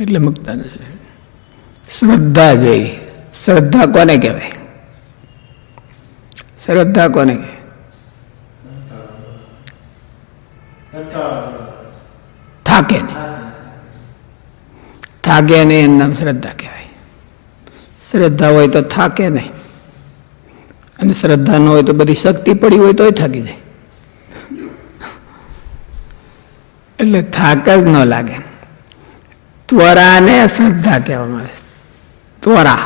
એટલે મુકતા નથી. શ્રદ્ધા જોઈએ. શ્રદ્ધા કોને કહેવાય? શ્રદ્ધા કોને કહેવાય? થાકે નહીં. થાકે નહીં એનું નામ શ્રદ્ધા કહેવાય. શ્રદ્ધા હોય તો થાકે નહીં, અને શ્રદ્ધા ન હોય તો બધી શક્તિ પડી હોય તોય થાકી જાય. એટલે થાક જ ન લાગે. ત્વરાને શ્રદ્ધા કહેવામાં આવે છે. ત્વરા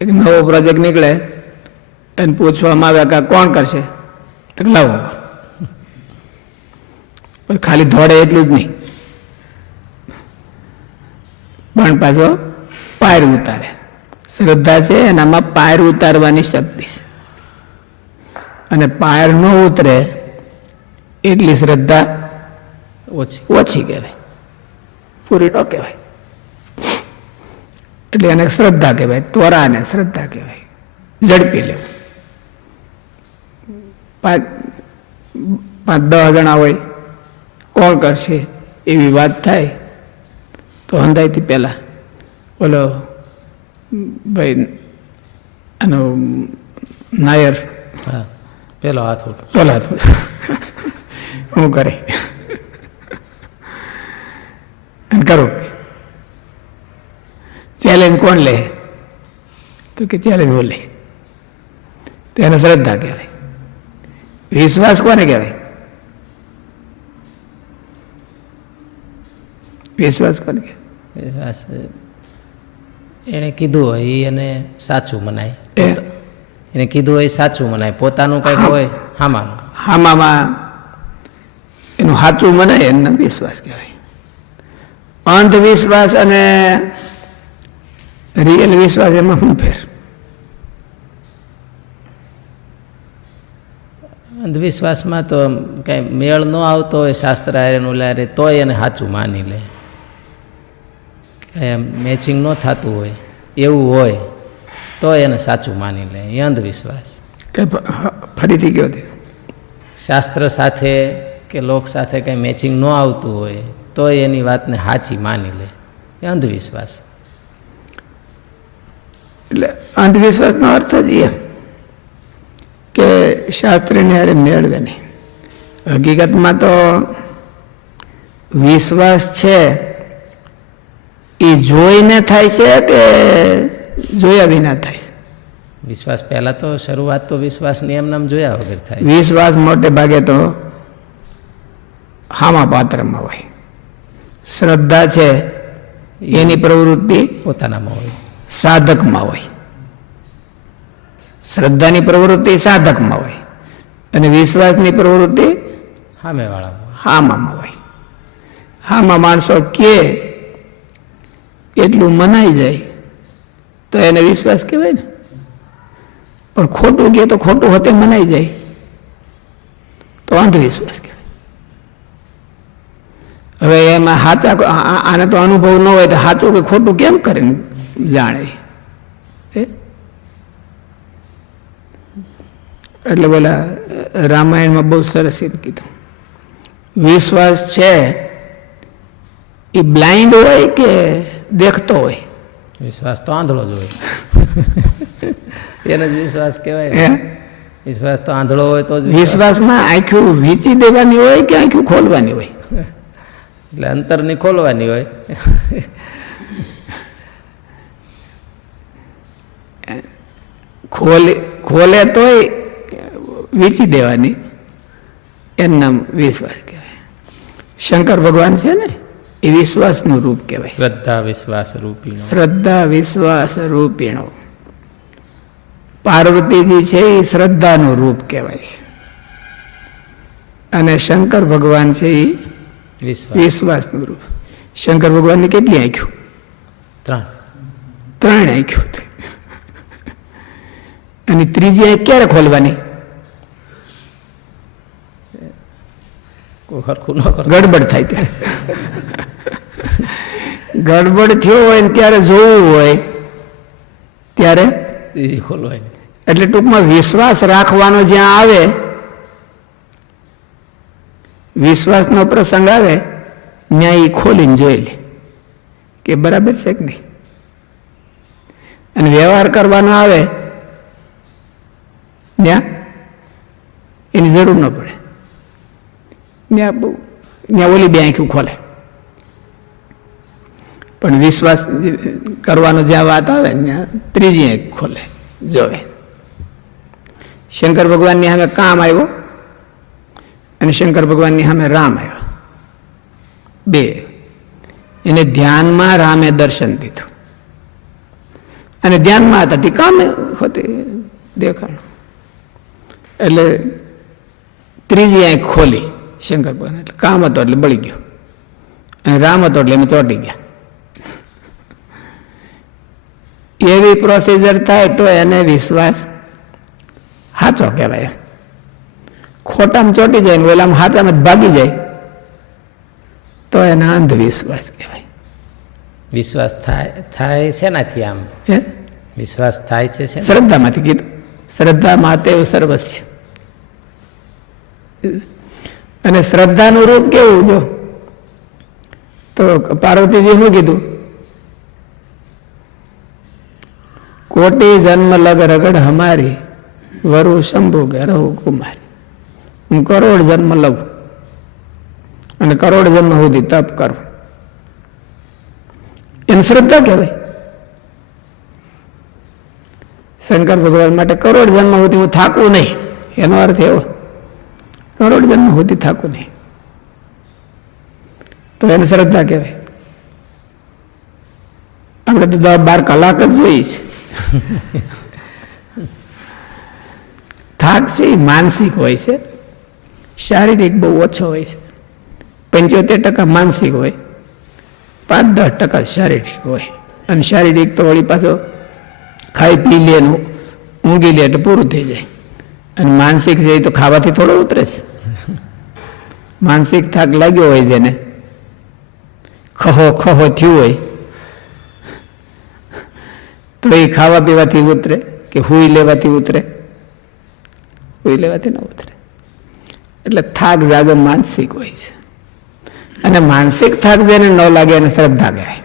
એક નવો પ્રોજેક્ટ નીકળે એને પૂછવામાં આવે કે કોણ કરશે, તો લાવો. ખાલી દોડે એટલું જ નહીં, પણ પાછો પાયર ઉતારે. શ્રદ્ધા છે એનામાં પાયર ઉતારવાની શક્તિ છે, અને પાયર ન ઉતરે એટલી શ્રદ્ધા ઓછી કહેવાય, પૂરી ન કહેવાય. એટલે એને શ્રદ્ધા કહેવાય. ત્વરાને શ્રદ્ધા કહેવાય. ઝડપી લેવું. 5-10 જણા હોય, કોણ કરશે એવી વાત થાય તો હંધાઈથી પહેલા બોલો ભાઈ આનો નાયર પેલો હાથ હું કરે કરો. ચેલેન્જ કોણ લે? તો કે ચેલેન્જ હું લે. તેને શ્રદ્ધા કહેવાય. વિશ્વાસ કોને કહેવાય? વિશ્વાસ કોને કહેવાય? વિશ્વાસ એને કીધું હોય એ એને સાચું મનાય. એને કીધું હોય સાચું મનાય. પોતાનું કંઈક હોય હામામાં એનું સાચું મનાય એનો વિશ્વાસ કહેવાય. અંધવિશ્વાસ અને રિયલ વિશ્વાસ એમાં શું ફેર? અંધવિશ્વાસમાં તો કઈ મેળ ન આવતો હોય શાસ્ત્ર હારેનું લારે તોય એને સાચું માની લે. મેચિંગ ન થતું હોય એવું હોય તો એને સાચું માની લે. એ અંધવિશ્વાસ. ફરીથી ગયો શાસ્ત્ર સાથે કે લોક સાથે કંઈ મેચિંગ ન આવતું હોય તો એની વાતને સાચી માની લે. એ અંધવિશ્વાસ. એટલે અંધવિશ્વાસનો અર્થ જ એમ કે શાસ્ત્રની હારે મેળવે નહીં. હકીકતમાં તો વિશ્વાસ છે એ જોઈને થાય છે કે જોયા વિના થાય? વિશ્વાસ પહેલા તો શરૂઆત તો વિશ્વાસની એમ નામ જોયા વગર થાય. વિશ્વાસ મોટે ભાગે તો હામા પાત્રમાં હોય. શ્રદ્ધા છે એની પ્રવૃત્તિ પોતાનામાં હોય, સાધકમાં હોય. શ્રદ્ધાની પ્રવૃત્તિ સાધકમાં હોય અને વિશ્વાસની પ્રવૃત્તિ હામામાં હોય. હામાં માણસો કે એટલું મનાઈ જાય તો એને વિશ્વાસ કહેવાય ને. પણ ખોટું કે તો ખોટું હોતે મનાઈ જાય તો અંધવિશ્વાસ કહેવાય. હવે એમાં સાચા આને તો અનુભવ ન હોય તો સાચું કે ખોટું કેમ કરે જાણે? એટલે બોલા રામાયણમાં બહુ સરસ કીધું, વિશ્વાસ છે એ બ્લાઇન્ડ હોય કે દેખતો હોય? વિશ્વાસ તો આંધળો જ હોય. એને જ વિશ્વાસ કહેવાય. વિશ્વાસ તો આંધળો હોય તો જ. વિશ્વાસમાં આંખું વીંચી દેવાની હોય કે આંખું ખોલવાની હોય? એટલે અંતરની ખોલવાની હોય. ખોલે તોય વીંચી દેવાની, એનું નામ વિશ્વાસ કહેવાય. શંકર ભગવાન છે ને એ વિશ્વાસનું રૂપ કહેવાય. શ્રદ્ધા વિશ્વાસ રૂપીણો. શ્રદ્ધા વિશ્વાસ રૂપીણો. પાર્વતીજી છે એ શ્રદ્ધાનું રૂપ કહેવાય છે, અને શંકર ભગવાન છે એ વિશ્વાસનું રૂપ. શંકર ભગવાનની કેટલી આંખ્યું? 3 આંખ્યું. અને ત્રીજી આંખ ક્યારે ખોલવાની? ગડબડ થાય ત્યારે. ગડબડ થયો હોય ને ત્યારે જોવું હોય ત્યારે ખોલવાય. એટલે ટૂંકમાં વિશ્વાસ રાખવાનો જ્યાં આવે, વિશ્વાસનો પ્રસંગ આવે ત્યાં એ ખોલીને જોઈ લે. કે બરાબર છે કે નહીં. અને વ્યવહાર કરવાનો આવે ત્યાં એની જરૂર ન પડે, ત્યાં ઓલી બે આંખું ખોલે. પણ વિશ્વાસ કરવાનો જ્યાં વાત આવે ત્યાં ત્રીજી આંખ ખોલે, જોવે. શંકર ભગવાનની સામે કામ આવ્યો અને શંકર ભગવાનની સામે રામ આવ્યો, બે. એને ધ્યાનમાં રામે દર્શન દીધું અને ધ્યાનમાં હતા તે કામે હોતી દેખાણ. એટલે ત્રીજી આંખ ખોલી શંકર ભગવાન. એટલે કામ હતો એટલે બળી ગયો અને રામ હતો એટલે એમ ચોંટી ગયા. એવી પ્રોસિજર થાય તો એને વિશ્વાસ સાચો કહેવાય. ખોટામાં ચોંટી જાય ને ઓલામાં હાચામાં જ ભાગી જાય તો એને અંધવિશ્વાસ કહેવાય. વિશ્વાસ થાય છે નાથી આમ હે વિશ્વાસ થાય છે શ્રદ્ધામાંથી કીધું. શ્રદ્ધા માતે સર્વસ્ય. અને શ્રદ્ધાનું રૂપ કેવું જો તો પાર્વતીજી શું કીધું? કોટી જન્મ લગ રગડ હમારી વરુ શંભુ કે રહુ કુમારી. હું કરોડ જન્મ લઉં અને કરોડ જન્મ સુધી તપ કરું, એની શ્રદ્ધા કહેવાય. શંકર ભગવાન માટે કરોડ જન્મ સુધી હું થાકું નહીં, એનો અર્થ એવો કરોડ જન્મ સુધી થાકું નહીં, તો એને શ્રદ્ધા કહેવાય. આપણે તો 10-12 કલાક જ જોઈએ છે. થાક છે એ માનસિક હોય છે, શારીરિક બહુ ઓછો હોય છે. 75% માનસિક હોય, 5-10% શારીરિક હોય. અને શારીરિક તો વળી પાછો ખાઈ પી લે ઊંઘી લે એટલે પૂરું થઈ જાય. અને માનસિક છે એ તો ખાવાથી થોડો ઉતરે છે. માનસિક થાક લાગ્યો હોય જેને, ખહો ખહો થયું હોય તો એ ખાવા પીવાથી ઉતરે કે હુઈ લેવાથી ઉતરે? હુઈ લેવાથી ન ઉતરે. એટલે થાક જાજો માનસિક હોય છે. અને માનસિક થાક જેને ન લાગે એને શ્રદ્ધા કહેવાય.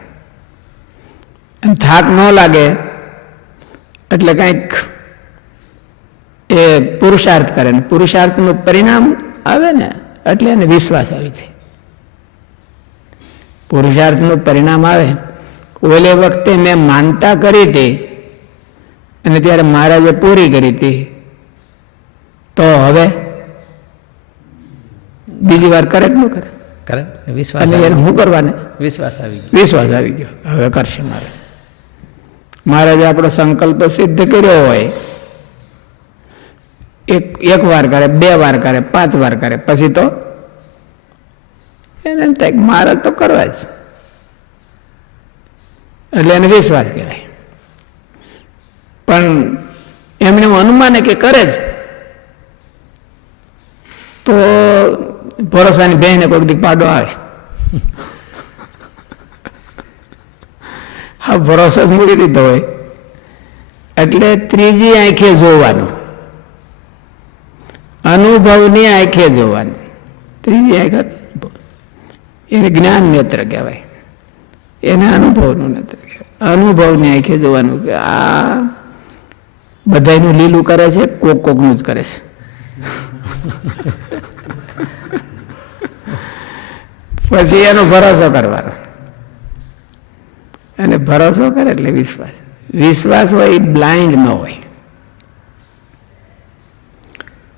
અને થાક ન લાગે એટલે કંઈક એ પુરુષાર્થ કરે ને પુરુષાર્થનું પરિણામ આવે ને એટલે એને વિશ્વાસ આવી જાય. પુરુષાર્થનું પરિણામ આવે. ઓલે વખતે મેં માનતા કરી હતી અને ત્યારે મહારાજે પૂરી કરી હતી, તો હવે બીજી વાર કરે કે ન કરે? કરે. વિશ્વાસ અને એને શું કરવાને? વિશ્વાસ આવી ગયો. વિશ્વાસ આવી ગયો, હવે કરશે મહારાજ. મહારાજે આપણો સંકલ્પ સિદ્ધ કર્યો હોય, એક વાર કરે, 2 વાર કરે, 5 વાર કરે, પછી તો એને એમ થાય કે મહારાજ તો કરવા જ, એટલે એને વિશ્વાસ કહેવાય. પણ એમને અનુમાને કે કરે જ તો ભરોસાની બહેને કોઈક દી પાડો આવે. હા, ભરોસો જ મૂકી દીધો હોય એટલે ત્રીજી આંખે જોવાનું, અનુભવની આંખે જોવાનું. ત્રીજી આંખ એને જ્ઞાન નેત્ર કહેવાય, એને અનુભવનું નેત્ર કહેવાય. અનુભવની આંખે જોવાનું કે આ બધાયનું લીલું કરે છે, કોકનું જ કરે છે. પછી એનો ભરોસો કરવાનો, અને ભરોસો કરે એટલે વિશ્વાસ. વિશ્વાસ હોય એ બ્લાઇન્ડ ન હોય,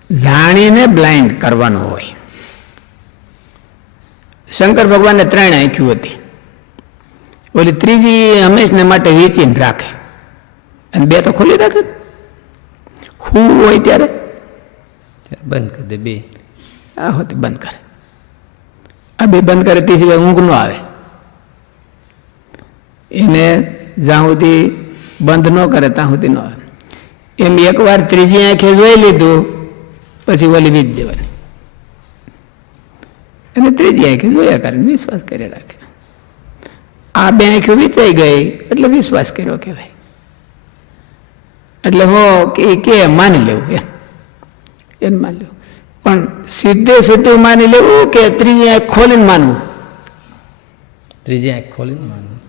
જાણીને બ્લાઇન્ડ કરવાનો હોય. શંકર ભગવાનને 3 આંખ્યું હતી, ઓલી ત્રીજી હંમેશને માટે વેચીને રાખે અને 2 તો ખોલી રાખે. હું હોય ત્યારે બંધ કરી દે, 2 આ હોતી બંધ કરે. આ 2 બંધ કરે તે સિવાય ઊંઘ ન આવે. એને જ્યાં સુધી બંધ ન કરે ત્યાં સુધી ન આવે. એમ એકવાર ત્રીજી આંખે જોઈ લીધું પછી ઓલી વીજ દેવાની, અને ત્રીજી આંખે જોયા કરે, વિશ્વાસ કરી રાખે. આ 2 આંખો વિચાઈ ગઈ એટલે વિશ્વાસ કર્યો કહેવાય. એટલે હો કે માની લેવું, એને માની લેવું. પણ સીધું માની લેવું કે ત્રીજી આંખ ખોલીને માનવું? ત્રીજી આંખ ખોલીને માનવું.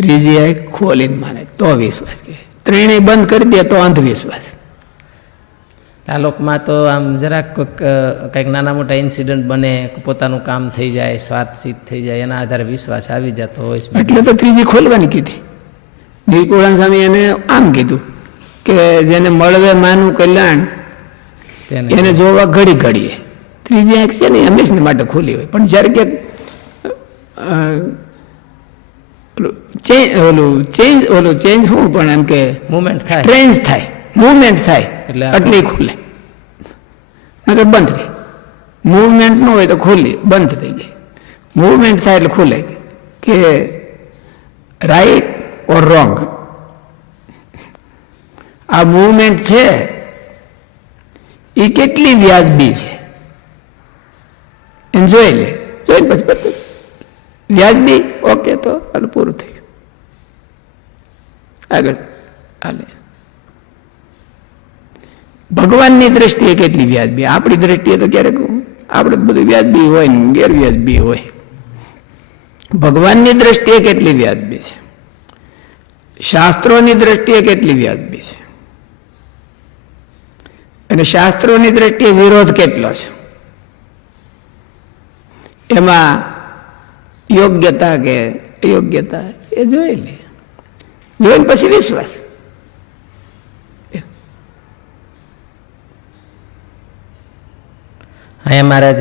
ત્રીજી આંખ ખોલીને માને તો વિશ્વાસ કહેવાય. ત્રણેય બંધ કરી દે તો અંધવિશ્વાસ. આ લોકમાં તો આમ જરાક કંઈક નાના મોટા ઇન્સિડન્ટ બને, પોતાનું કામ થઈ જાય, સ્વાર્થ સિદ્ધ થઈ જાય, એના આધારે વિશ્વાસ આવી જતો હોય છે. એટલે તો ત્રીજી ખોલવાની કીધી. નિર્કુળાન સ્વામી એને આમ કીધું કે જેને મળવે માનું કલ્યાણ એને જોવા ઘડી ઘડીએ. ત્રીજી આંખ છે ને હંમેશા માટે ખોલી હોય, પણ જ્યારે ક્યાંક ચેન્જ શું પણ એમ કે મુવમેન્ટ થાય, ટ્રેન્જ થાય, મૂવમેન્ટ થાય એટલે એટલે ખુલે, નકર બંધ રહે. મૂવમેન્ટ ન હોય તો ખુલી બંધ થઈ જાય. મૂવમેન્ટ થાય એટલે ખુલે કે રાઈટ ઓર રોંગ. આ મૂવમેન્ટ છે એ કેટલી વ્યાજબી છે એને જોઈ લે. જોઈને પછી બધું વ્યાજબી ઓકે તો પૂરું થઈ ગયું. આગળ હાલે. ભગવાનની દ્રષ્ટિએ કેટલી વ્યાજબી, આપણી દ્રષ્ટિએ તો ક્યારેક આપણે બધું વ્યાજબી હોય ને ગેરવ્યાજબી હોય. ભગવાનની દ્રષ્ટિએ કેટલી વ્યાજબી છે, શાસ્ત્રોની દ્રષ્ટિએ કેટલી વ્યાજબી છે, અને શાસ્ત્રોની દ્રષ્ટિએ વિરોધ કેટલો છે, એમાં યોગ્યતા કે અયોગ્યતા એ જોઈ લે. જોઈને પછી વિશ્વાસ. અહીંયા મહારાજ